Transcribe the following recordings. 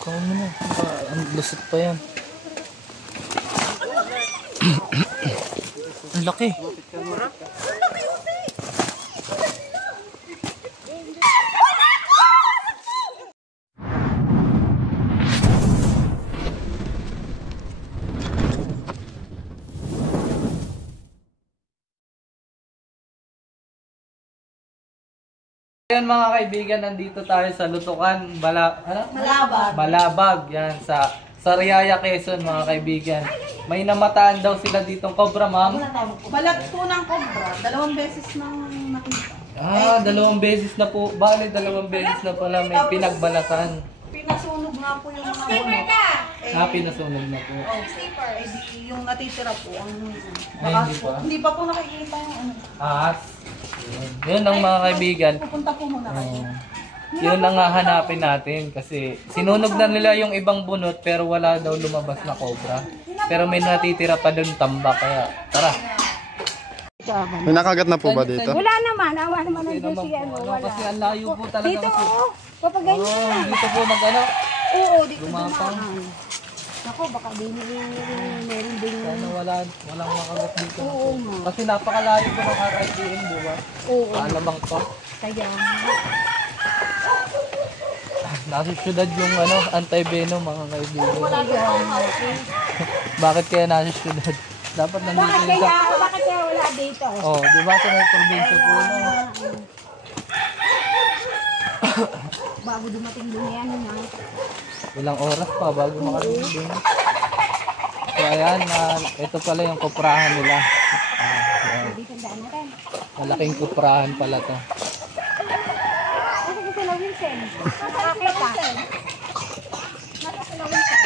Kawin mo na. Ang lusot pa yan. Ang laki. Ayan mga kaibigan, nandito tayo sa Lutukan, Balabag, yan, sa Sariaya, Quezon mga kaibigan. May namataan daw sila ditong cobra, ma'am. Balat po ng cobra, 2 beses nang nakita. 2 beses na po, bali 2 beses na pala may pinagbalatan. Pinasunog nga po yung mga bunot. Pinasunog na po. Yung natitira po, ang Hindi pa po nakikita yung ano. Yun ang mga kaibigan. Pupunta po muna kayo. Yun ang hahanapin natin kasi sinunog na nila yung ibang bunot pero wala daw lumabas na cobra. Pero may natitira pa doon tamba kaya tara. May nakagat na po ba dito? Wala naman, awa naman ng Diyos si ano, wala. Kasi ang layo po talaga. Dito oo, kapag ganyan. Dito po nag-ano. Oo, dito Lumapang. dumaan. Ako, baka din meron din. Sana walang makagat dito. Oo nga. Kasi napakalayo po ng RITM, di ba? Oo. Alamang pa. Kaya, Nasa syudad yung anti-venom mga kaibigan. Bakit kaya nasa syudad? Dapat nandito yung bakit kaya wala dito? di ba sa may probinsya po na? Bago dumating din yan, Ilang oras pa bago makarating din. So ayan, ito pala yung kuprahan nila. Dito ang daan natin. Malaking kuprahan pala to. Nasa ko sila Wilson. Nakakita. Nasa sila Wilson.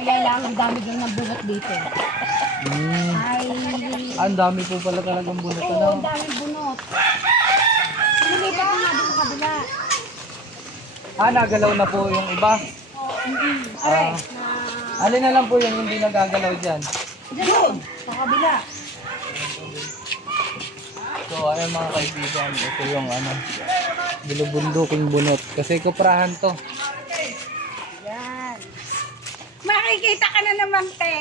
Kaya lang, ang dami din ng bunot dito. Ay, Ang dami po pala talagang bunot. oo, ang dami bunot. Nilipat na nga doon sa kabila. Nagalaw na po yung iba. Aray, Alin na lang po yung hindi nagagalaw dyan. doon, sa kabila. So ayan mga kaibigan, ito yung binubunduking bunot. Kasi kuprahan to. Yan. Makikita ka na naman, te.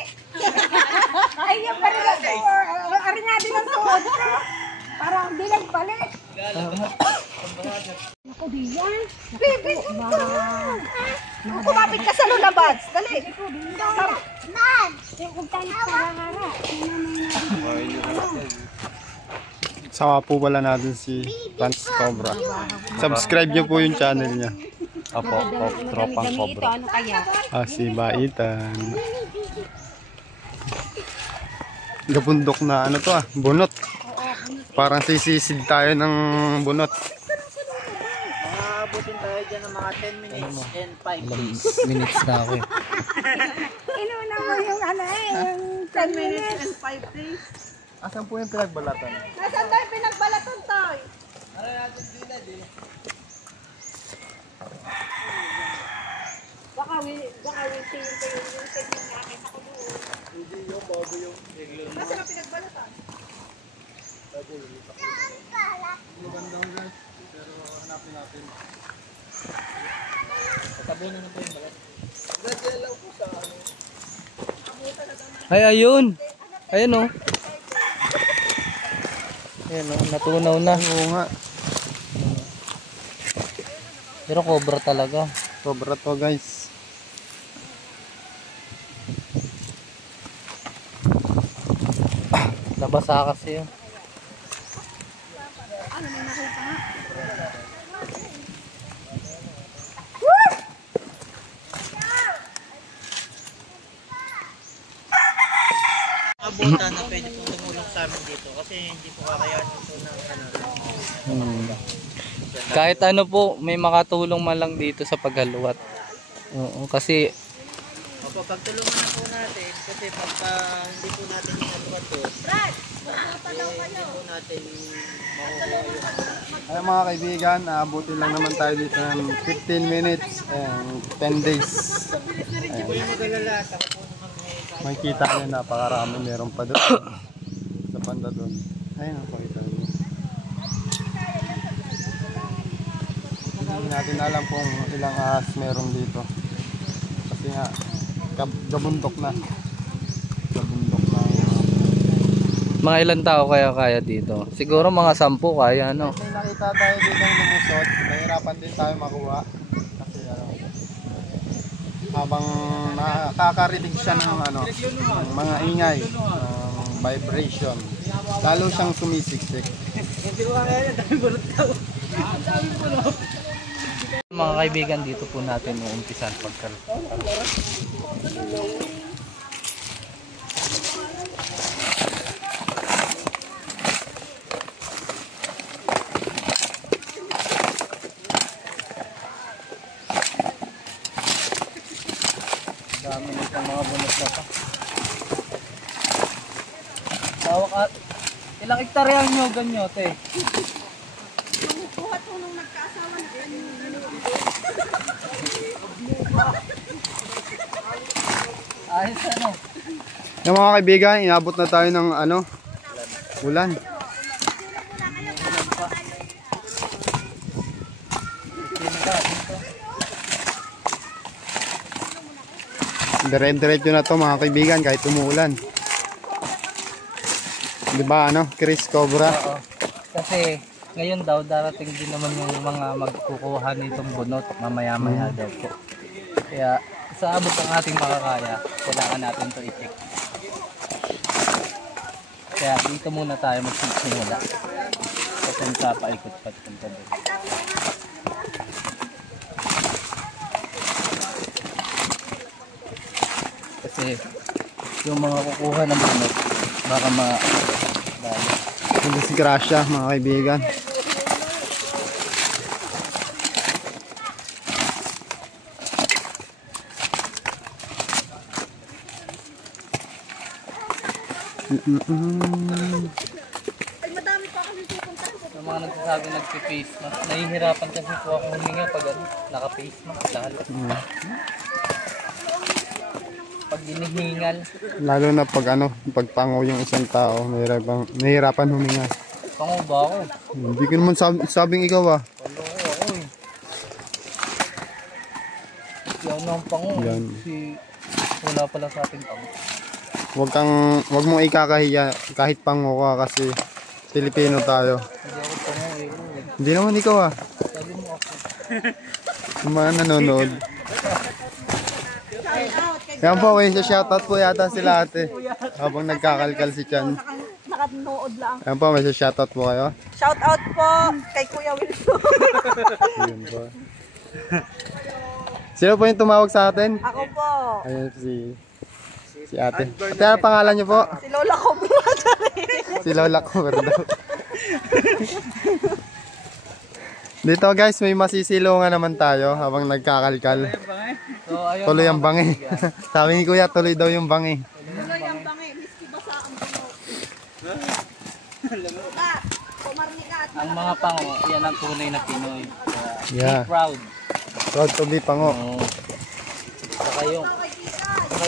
Ay, yung pala na ari nga din ang tuhod ko. Parang bilang palit. Ako diyan. Baby, Kumapit ka sa lulabads, dali. man. Huwag tayo parahara. Sama po pala natin si Franz Cobra. Subscribe niyo po yung channel niya. Tropang Cobra. Ano kaya? Si Baitan. Gabundok na bunot. Parang sisisid tayo ng bunot. Abutin tayo dyan ng mga 10 minutes and 5 days. Minutes na ako eh. Inuna mo yung yung 10 minutes. And 5 days. Asan po yung pinagbalatan? Nasaan tayo pinagbalatan tayo? Baka wisi yung segment namin ako doon. Hindi yung bago yung reglo na. Nasaan ang pinagbalatan? Magandang guys, pero hanapin natin. Patabunan na po yung balat. Gagalaw po sa Ay, ayun! Ayun o. Ayun o, natunaw na. Oo nga. Pero cobra talaga. Cobra to guys. Nabasa kasi yun. Abutan na pwede pong tumulong sa amin dito kasi hindi po kakayanin po ng Kahit ano po, may makatulong man lang dito sa paghaluat. Oo, kasi pagtulungan na po natin kasi pagka hindi po natin inabuhat to, hindi po natin makukuha yung Ay mga kaibigan, abutin lang naman tayo dito ng 15 minutes and 10 days. hindi po yung mag-alala. Ako po naman may Makikita nyo napakarami meron pa doon. Sa banda doon. Ayun ang pakita nyo. Hindi natin alam kung ilang ahas meron dito. Kasi nga, gabundok na. Gabundok na. Mga ilang tao kaya dito? Siguro mga 10 kaya, no? May nakita tayo dito ng lumusot. Mahirapan din tayo makuha. Kasi habang nakakarinig siya ng ng mga ingay, vibration, lalo siyang sumisiksik. Mga kaibigan, dito po natin uumpisan pagkalito. Dami nitong mga bunot na to. Tawak at ilang hektarya nyo ganyo, te? Buhat ko nung nagkaasawa na ganyan. Ayos ano? Yung mga kaibigan, inabot na tayo ng ulan. Dire-diretso na to mga kaibigan kahit umuulan. Di ba Chris Cobra? Oo. Kasi ngayon daw darating din naman yung mga magkukuha nitong bunot mamaya-maya daw po. Kaya sa abot ng ating makakaya, kailangan natin to i-check. Kaya dito muna tayo magsisimula. Kasi paikot-pat punta doon. Kasi yung mga kukuha ng bunot baka dali. Hindi si Gracia mga kaibigan. Ay, madami pa kami pupuntahan. Yung mga nagsasabi nagpi-face mask, nahihirapan kasi po ako huminga pag naka-face mask lalo. Pag hinihingal. Lalo na pag pango yung isang tao, nahihirapan huminga. Pango ba ako? Hindi ko naman sabing ikaw Wala ko ako eh. Yan ang pango. Yan. Si wala pala sa ating pango. Wag mong ikakahiya kahit pango ka kasi Pilipino tayo. Hindi ako pango eh. Hindi naman ikaw Sabi mo ako. Yung mga nanonood. Yan po, may shoutout po yata sila ate. Habang nagkakalkal si Chan. Nakanood lang. Yan po, may shoutout po kayo. Shout out po kay Kuya Wilson. Ayun po. Sino po yung tumawag sa atin? Ako po. Ayun si ate. Ate, ano pangalan niyo po? Si Lola Cobra. Si Lola Cobra daw. Dito guys, may masisilungan naman tayo habang nagkakalkal. So, ayun, Tuloy ang bangi. Sabi ni Kuya, tuloy daw yung bangi. Tuloy ang bangi. Miski basa ang bunot. Pumarni ka at ang mga pango, yan ang tunay na Pinoy. Kaya, Yeah. be proud. Proud to be pango. Oo. Saka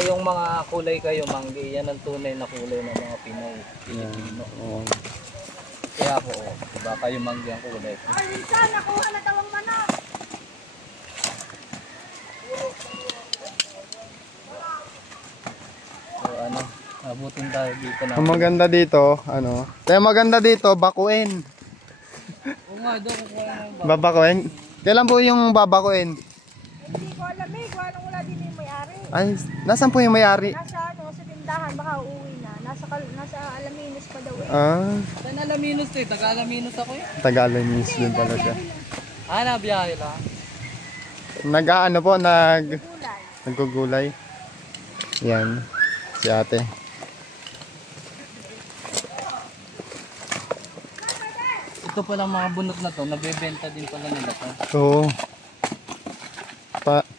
yung mga kulay kayo, manggi, yan ang tunay na kulay ng mga Pinoy, Pilipino. Oo. Kaya po, diba kayo manggi ang kulay. Ay, minsan nakuha na daw ang manok. So abutin tayo dito na. Ang maganda dito, kaya maganda dito, bakuin. Oo nga, doon kukuha ng Babakuin? Kailan po yung babakuin? Hindi ko alam eh, wala din yung may-ari. Ay, nasan po yung may-ari? Nasa sa tindahan, baka uuwi na. Nasa Alaminos pa daw eh. Ah, Saan Alaminos eh? Taga-Alaminos ako eh. Tagalanis din pala siya. Nabiyahe lang. Nagugulay. Yan, si ate. Ito palang mga bunot na to, nabebenta din pala nila to. Oo.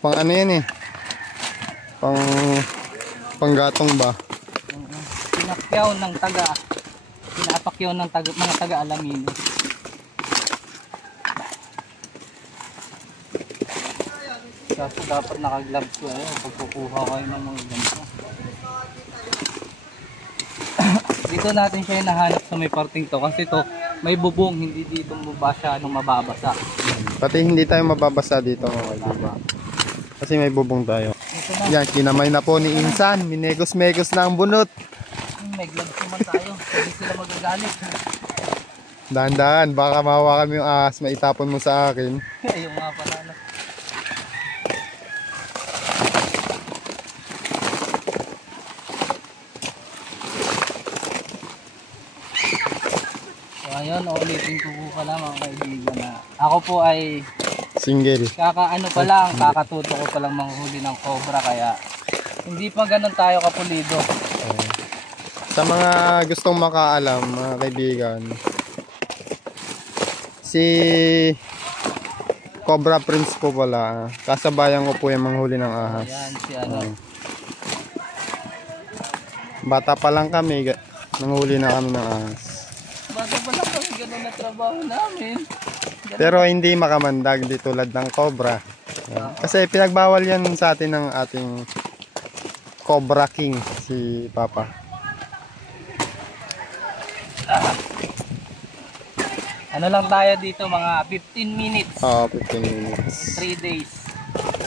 Pang ano yan eh? Panggatong ba? Pinapakyaw ng mga taga-Alaminos. Kaso dapat naka-gloves kayo pag kukuha kayo ng mga ganito. Dito natin siya hinahanap sa may parting to kasi to may bubong, hindi dito masyadong mababasa. Pati hindi tayo mababasa dito mga kaibigan. Kasi may bubong tayo. Ito na. Yan, kinamay na po ni Insan. Minegos-megos na ang bunot. May gloves naman tayo. Hindi sila magagalit. Dahan-dahan, baka mahawakan mo yung ahas, maitapon mo sa akin. Yung nga pala na. So ayun, ulitin ko po pala mga kaibigan na ako po ay Single. kakaano pa lang, kakatuto ko pa lang manghuli ng cobra kaya hindi pa ganun tayo kapulido. Sa mga gustong makaalam, mga kaibigan, si Cobra Prince po pala, kasabayan ko po yung manghuli ng ahas. Ayan si ano. Bata pa lang kami, nanghuli na kami ng ahas. Bago pa lang kami ganun na trabaho namin. Pero hindi makamandag di tulad ng cobra. Kasi pinagbawal yan sa atin ng ating Cobra King, si Papa. Ano lang tayo dito, mga 15 minutes. Oo, 15 minutes. 3 days.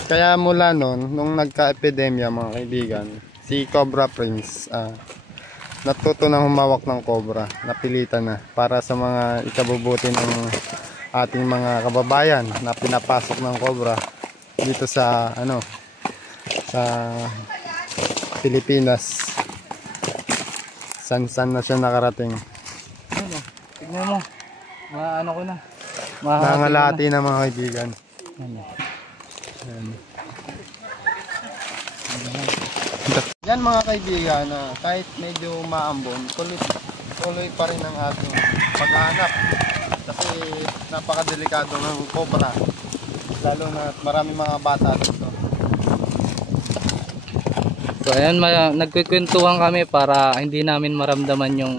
Kaya mula noon, nung nagka-epidemya mga kaibigan, si Cobra Prince, natuto na humawak ng cobra, napilitan na para sa mga ikabubuti ng ating mga kababayan na pinapasok ng cobra dito sa sa Pilipinas. San na siya nakarating. Ano? Tignan mo. Maano ko na. Nangalati na mga kaibigan. Ano? Yan mga kaibigan, kahit medyo maambon, tuloy pa rin ang ating paghahanap. Kasi napakadelikado ng cobra. Lalo na marami mga bata dito. So ayan, nagkukwentuhan kami para hindi namin maramdaman yung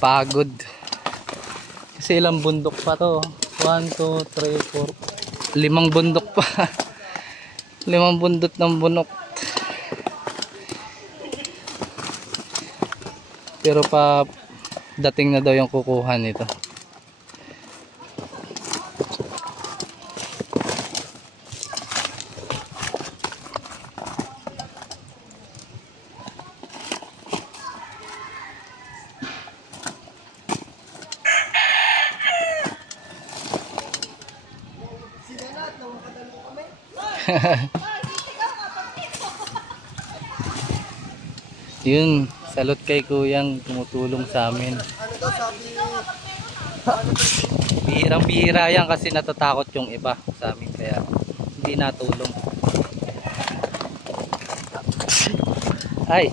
pagod. Kasi ilang bundok pa to. 1, 2, 3, 4. 5 bundok pa. 5 bundot ng bunok. Pero pa dating na daw yung kukuha nito. Yun, salot kay kuyang tumutulong sa amin. Bihirang-bihira yan kasi natatakot yung iba sa amin kaya hindi natulong. Ay.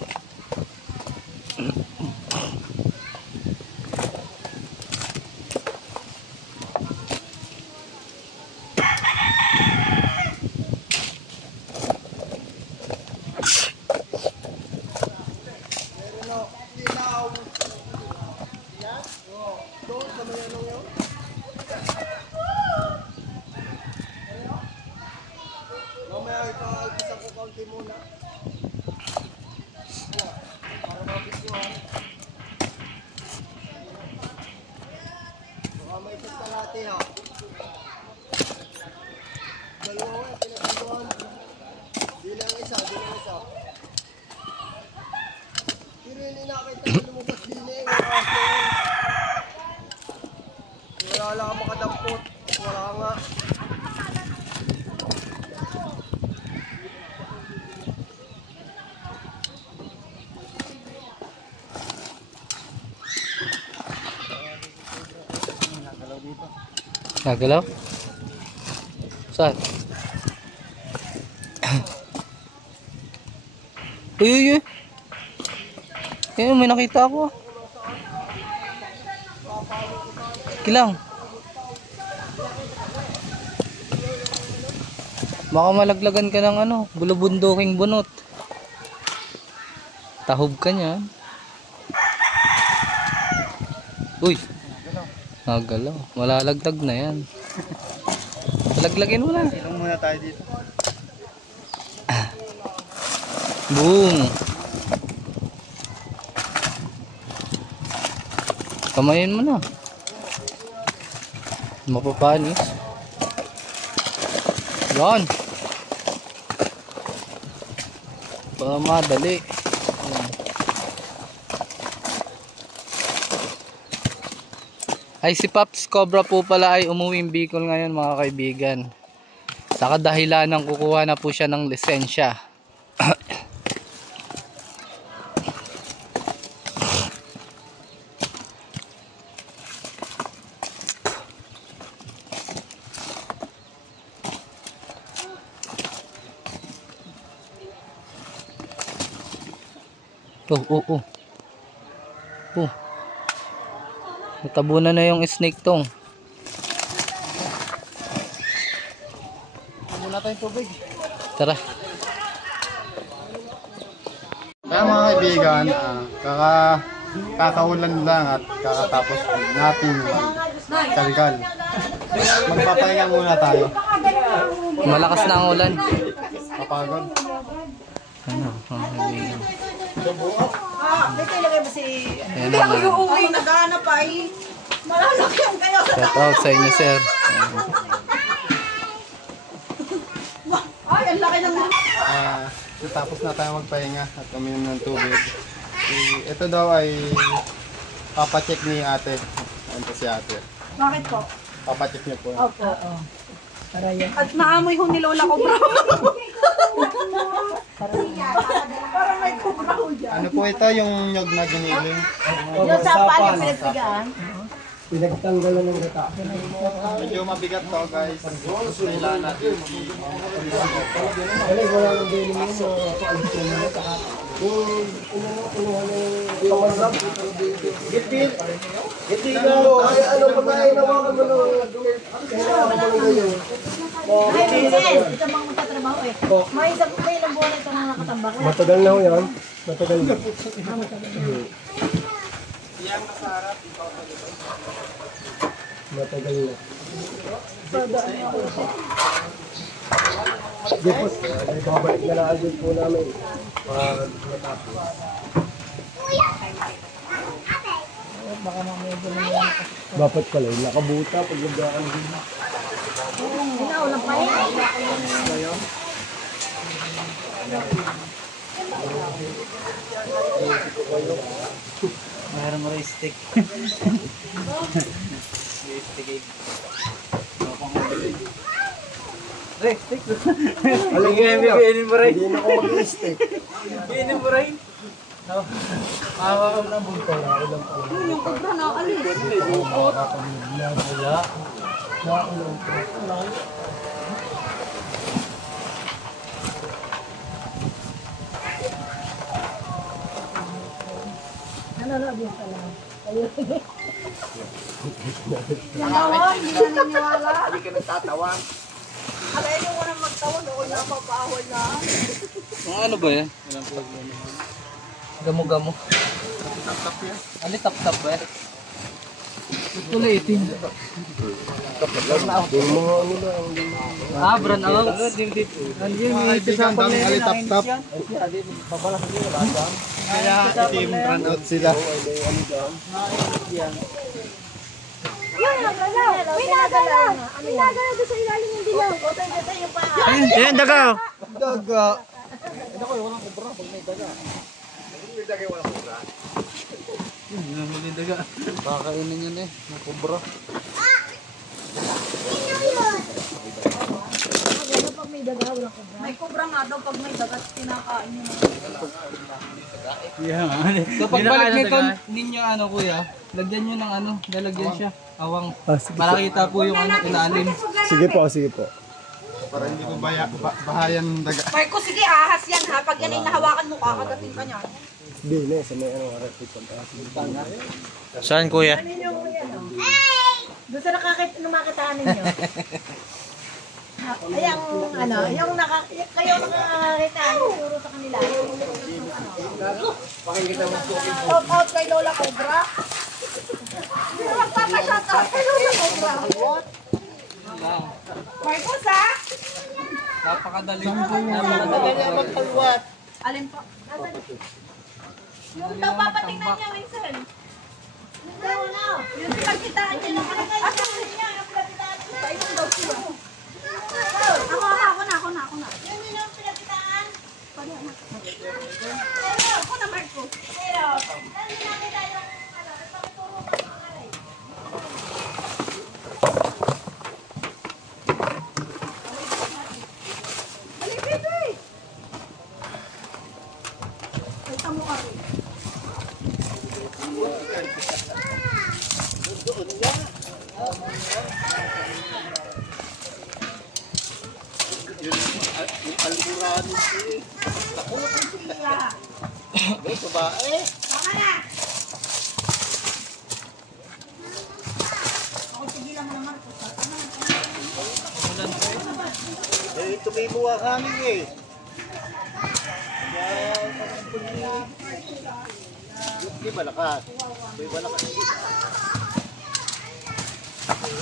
Wala ka makadampot. Wala nga. Nagalaw? Saan? Uy, uy, uy. Eh, may nakita ako. Kilang. Baka malaglagan ka ng bulubunduking bunot. Tahob ka niyan. Uy. Nagalaw. Malalagtag na yan. Laglagin mo na. Ilong muna tayo dito. Boom. Kamayin mo na. Mapapanis. Yan. Madali. Ayan. Ay si Pops Cobra po pala ay umuwing Bicol ngayon mga kaibigan. Sa kadahilan ng kukuha na po siya ng lisensya. Natabunan na yung snake tong. Muna tayong tubig. Tara. Kaya mga kaibigan, kakaulan lang at kakatapos natin kalkal. Magpapahinga muna tayo. Malakas na ang ulan. Kapagod. Ano, mga kaibigan. Dito ilagay mo si... Ayan na lang. Ay, naghahanap ay... Malalaki ang kayo sa Shout out sa inyo, sir. Ay, ang laki ng... Tapos na tayo magpahinga at uminom ng tubig. Ito daw ay papacheck ni ate. Ano si ate? Bakit po? Papacheck niyo po. Opo. At maamoy ho ni Lola Cobra. Parang may Cobra ho dyan. Ano po ito yung nyog na giniling? Yung sapan, yung pinagpigaan. Pinagtanggalan ng gata. Medyo mabigat to guys. Kailangan natin Wala nang bilhin mo sa paalis mo na saka kinuha ng kamarap. Gitil na ay ano pa tayo nawakan mo ng kailangan mo ng ganyan. Ay, Vincent, ito bang magtatrabaho eh. May ilang buwan ito na nakatambak. Matagal na ho yan. Matagal na. Matagal na. Di po, ay babalik na lang din po namin. Matapos. Dapat pala, nakabuta pag nagdaan din. Ulang pa eh. Mayroon mo rin stick. Stick. Alam mo yan, binin mo rin. Hindi na ako mag-stick. Binin mo rin. Awa ka na buta na. Ilang pa. Yung Cobra na alis. Wala. Hindi na niniwala. Hindi ka nagtatawa. Alayin nyo ko na magtawag. Ako napapahol na. Ano ba yan? Gamo-gamo. Ano tap-tap ba yan? Tuloy itin. Brand ako. Mga kaibigan, daming alitap-tap. Kaya team run out sila. Yun, nagalaw. May nagalaw. May nagalaw doon sa ilalim ng dilaw. Ayan, daga. Daga. Namuli daga. Kakainin yun eh. Ng kubra. May Cobra nga daw pag may dagat kinakain nyo. Kapag balik ninyo ano kuya, lagyan nyo ng ano, lalagyan siya. Awang. Para kita po yung ano, ilalim. Sige po, sige po. Para hindi ko bahayan ng daga. Marco, sige ahas yan ha. Pag yan ay nahawakan mo, kakagating ka niyan. Hindi na, sa may ano, arapit ko. Saan kuya? Doon sa namakitaan ninyo. Ay, ang ano, yung kayo nakakita, turo sa kanila. Shout out kay Lola Cobra. Magpapashout out kay Lola Cobra. Marcos ha? Napakadali. Magpalwat. Alin po? Yung daw papatingnan niya, Winston. Yung pinagkitaan niya lang. Asan niya? Yung pinagkitaan niya. Ayun daw siya. Ako, Yung alburano siya. Takutin siya. May babae. Baka na. Ako tigilan mo naman. Eh, ito may buwa kami eh. Di ba lakas? Di ba lakas?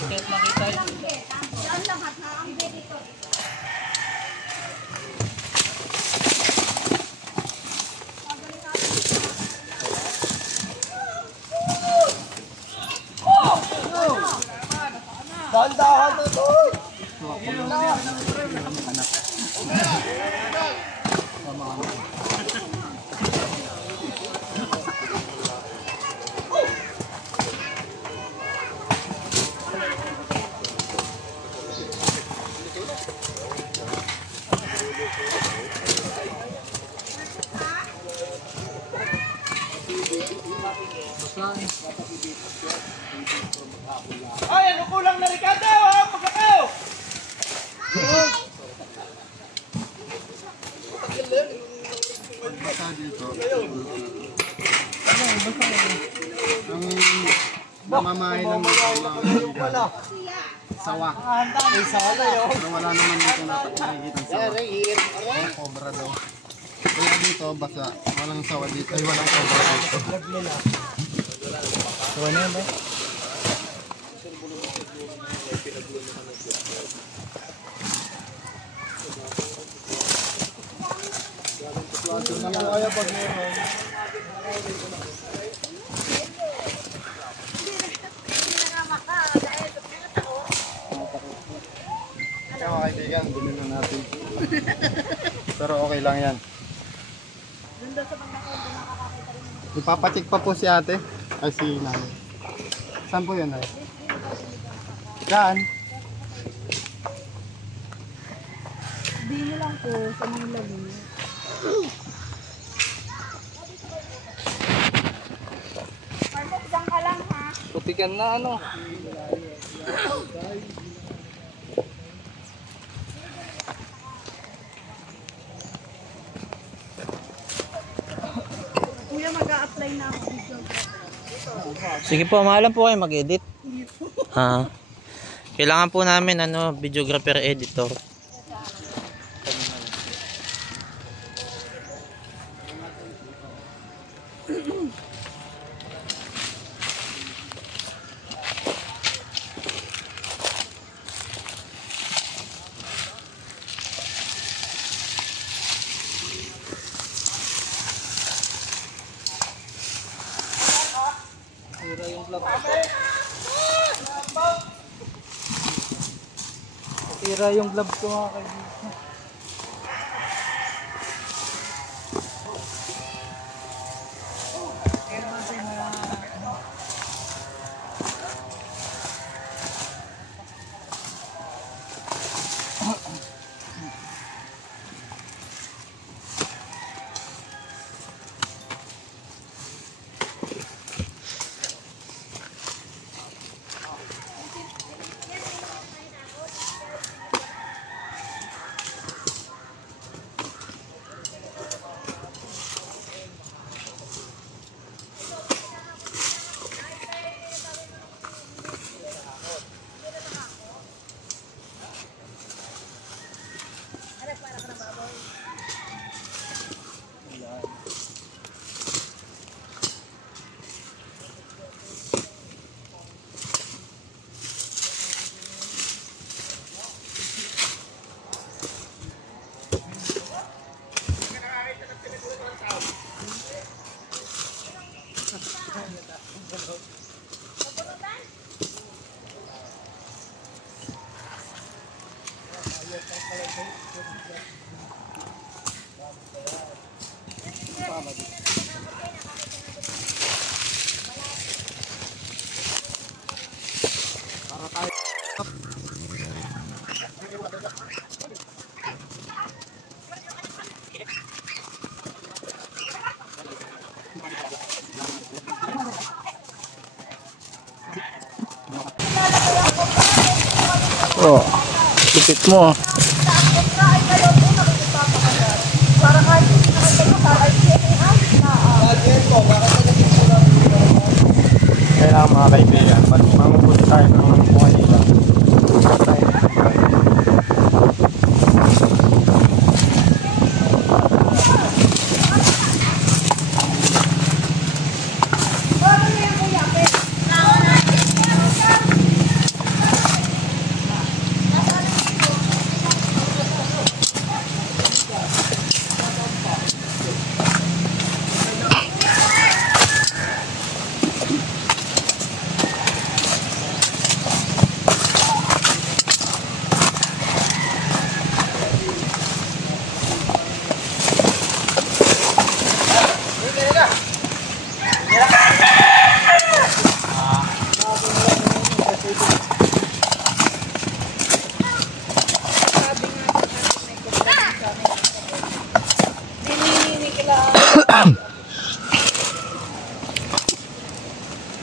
Kahit makita yun. Saan lahat na ang dito? Dahan-dahan na to! Ay, ano kulang na Ricardo? Pagkakaw! Basta dito. Ang namamahay lang dito ang mga kaibigan. Sawa. Pero wala naman dito nakikita sawa. Ang cobra daw. Kaya dito basta walang sawa dito. Ay walang cobra dito. Sawa na yun ba? Kaya pag meron. Kaya mga kaibigan, bilhin na natin. Pero okay lang yan. Ipapacheck pa po si ate. Ay si nanay. Saan po yun ay? Saan? Hindi lang po sa mga labi. Marmok, dyan ka lang ha. Putikan na ano. Kuya, mag-a-apply na ako dito. Sige po, maalam po kayo mag-edit. Kailangan po namin videographer editor. Tira yung vlog. Tira yung vlog ko mga kaibigan. Oh, lupit mo. Kailangan mga kaibigan, mamupunta tayo ng buhay nila.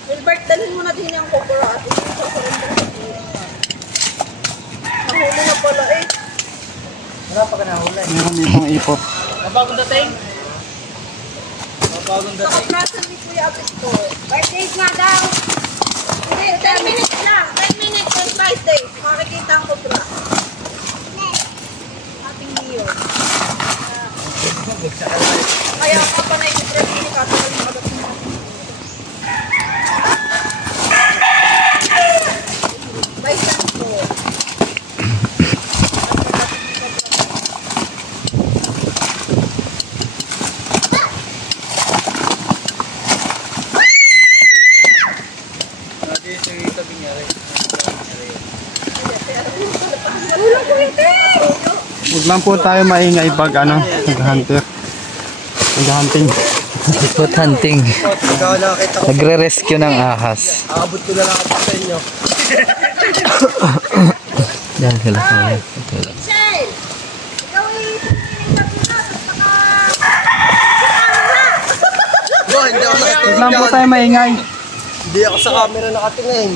Wilbert, dalhin mo na din yung cobra at ito sa surrender. Nahuli na pala eh. Meron ditong ipot. Mabagong dating. Nakaprasan ni Kuya Apit ko. Birthdays nga daw. Hindi, 10 minutes lang. 10 minutes and 5 days. Makikita ang cobra. Happy New Year. Kaya ka pa na i-press ni Kato ng mga dating natin. Baisan ko. Huwag lang po tayo maingay pag nag-hunting. Foot hunting. Ikaw nakakita ko. Nagre-rescue ng ahas. Aabot ko na lang ako sa inyo. Yan sila. Michelle! Ikaw eh, Yo, hindi ako nakatingin Huwag lang po dyan. tayo maingay. Hindi ako sa camera nakatingin.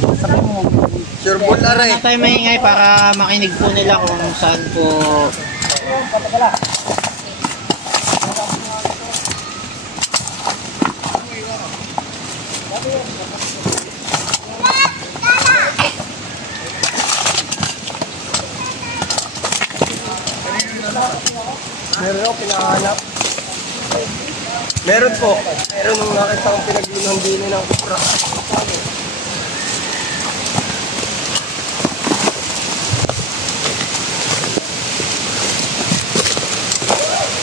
Sure ball na rin. Huwag tayo maingay para makinig po nila kung saan po. Meron ako pinahanap. Meron po. Meron nung nakita kong pinaglinon din ng kupra.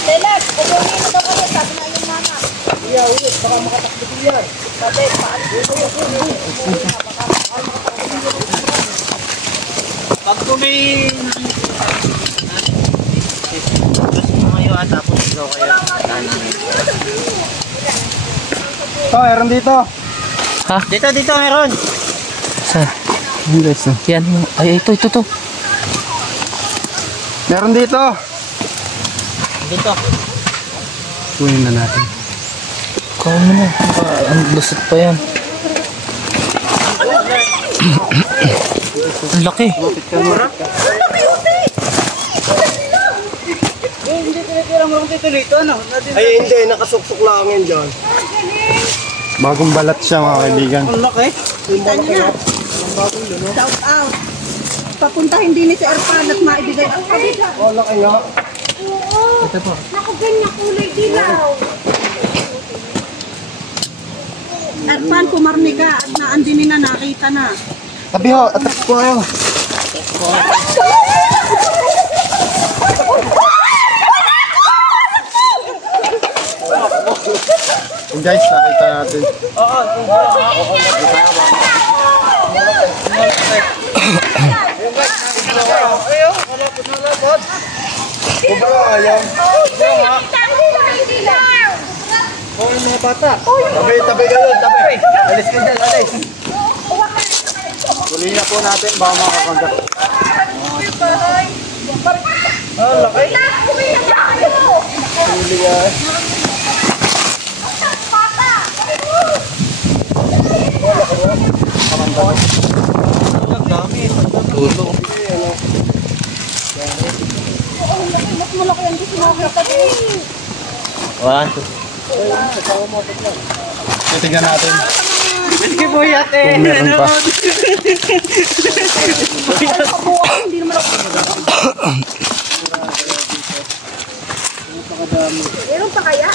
Lelas, kukunin mo daw kayo, sabi na yung mama. Iya, ulit. Baka makatakbo ko yan. Sabi, paalis ko yun. Pag may... Tapos mo kayo at tapos ikaw kayo. Ito, meron dito. Dito meron. Saan? Guys, Yan. Ay, ito. meron dito. Dito. Kunin na natin. Kau mo na. Ang lusot pa yan. Ang laki. Ay, hindi. Nakasuksok lang yan dyan. Bagong balat siya mga kaibigan. Kita niyo na. Shout out. Papuntahin din ni si Erpan at maibigay ang kabila. Wala kayo. Ito po. Naku, ganyan kulay dilaw. Erpan, pumarmi ka at naandinin na, nakita na. Tabi ho, atras po kayo. Guys, nakita natin. Kubra, ayaw. Tabi kayo, tabi. Alis ka dyan, alis. Tuloy na po natin, baka makakagat. Huli nga. Tulog. Mas malaki yan kasi nakita din. 1, 2. Titignan natin. Sige po yate. Kung meron pa. Hindi naman ako. Meron pa kaya?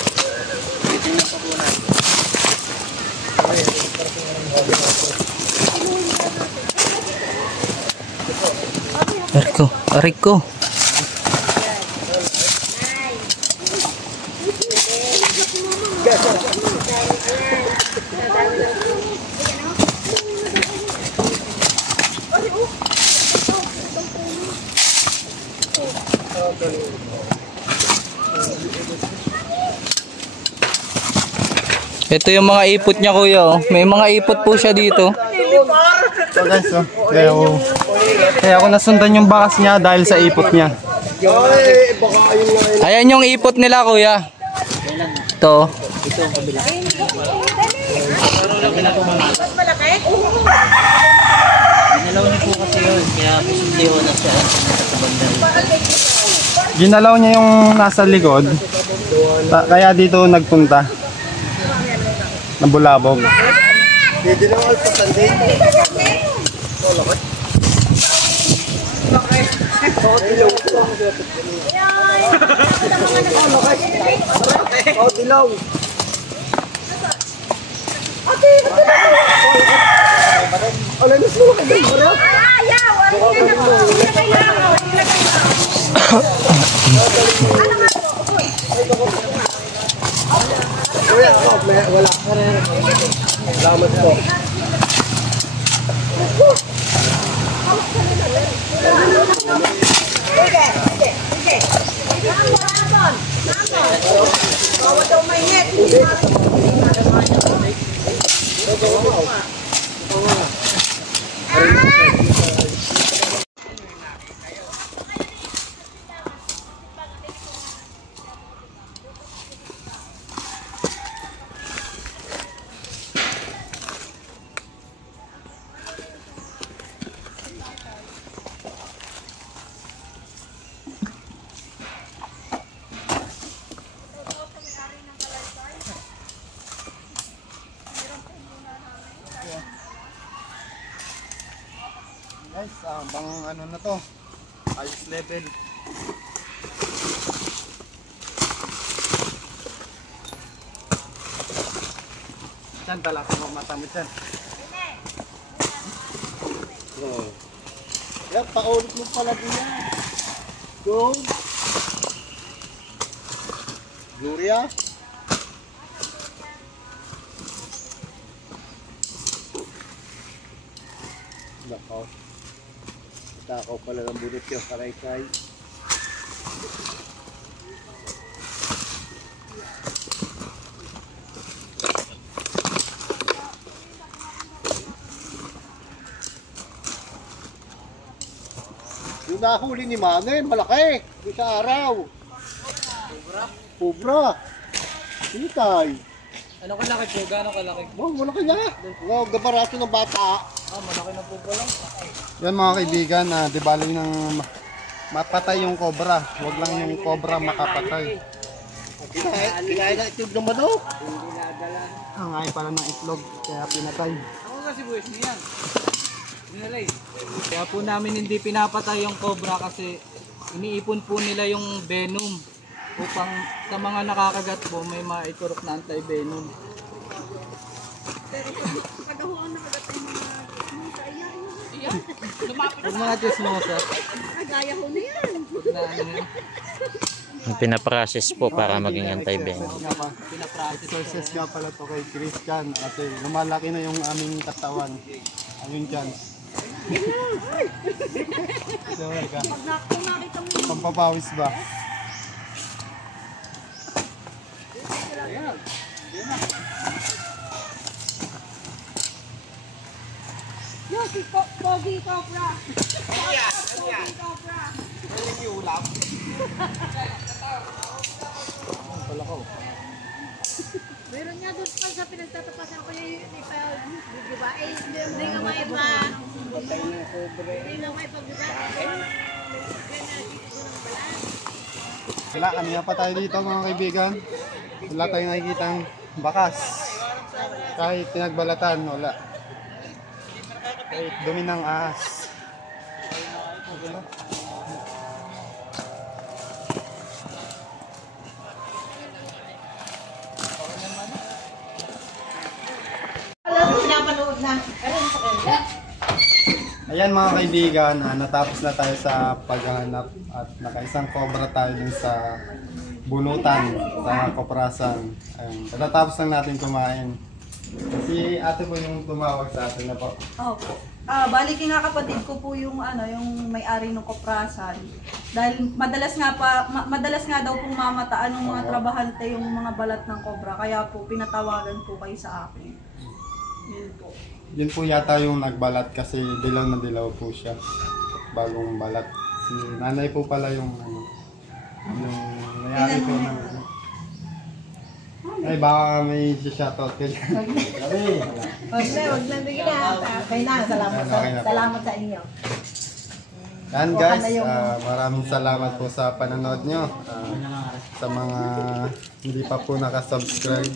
Ariko. Ito yung mga ipot niya, kuya. Oh. May mga ipot po siya dito. So guys, kaya ako nasundan yung bakas niya dahil sa ipot niya. Ayan yung ipot nila, kuya. Ito. Ginalaw niyo po kasi yun. Kaya posibleo na siya. Ginalaw niya yung nasa likod. Kaya dito nagpunta. Nabulabog. Hindi na ako alpasan dilaw. Wala. Salamat po. Guys, bang ano na to? Ice level. Diyan talaga mo matamit dyan. Yan, paulit mo pala din yan. Go. Gloria. Nakaw. Takaw pala ng bunot yung karaykay. Yung nahuli ni Mane, malaki. Yung sa araw. Cobra. Sitay. Ano kalaki po? Gano'ng kalaki? Oh, malaki na. Wow, gabarato ng bata. Malaki na po ba lang? Yan mga kaibigan, di bali nang mapatay yung cobra. Huwag lang yung cobra makapatay. Kinain na itlog ng manok. Ang ay pala ng itlog, kaya pinatay. Ako kasi buwis niyan. Dinalay. Kaya po namin hindi pinapatay yung cobra kasi iniipon po nila yung venom upang sa mga nakakagat po may maikurok na anti-venom. Yung mga chismosa. Gaya ko na yan. Na ano yun. Pinaprocess po para maging anti-venom. Sources nga pala to kay Christian kasi lumalaki na yung aming katawan. Ayun dyan. Pampapawis ba? Yo, si Pogi Cobra. Pogi Cobra. Meron nga doon pa sa pinagtatapasan ko yung di ba? Eh, hindi nga maiba. Hindi nga maipag-isa. Wala, kanina pa tayo dito mga kaibigan. Wala tayong nakikitang bakas. Kahit pinagbalatan, wala. Kahit dumi ng ahas. Pinapanood na. Ayan mga kaibigan, natapos na tayo sa paghahanap at nakaisang cobra tayo dun sa bunutan, sa koprasan. Ayun, pagkatapos lang natin kumain. Kasi ate po yung tumawag sa atin na po. Opo. Bali nga kapatid ko po yung yung may-ari ng koprasan. Dahil madalas nga daw pong mamataan ng mga trabahante yung mga balat ng kobra. Kaya po pinatawagan po kayo sa akin. Yun po. Yun po yata yung nagbalat kasi dilaw na dilaw po siya. Bagong balat. Si nanay po pala yung yung may-ari po ng ay baka may shoutout kayo. Huwag na, bigyan na. Okay na, salamat sa inyo. Yan guys, maraming salamat po sa panonood nyo. Sa mga hindi pa po nakasubscribe,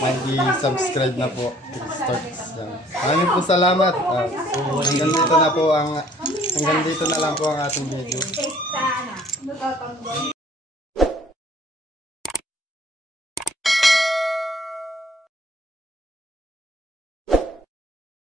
mag-i-subscribe na po. Maraming po salamat. Hanggang dito na lang po ang ating video.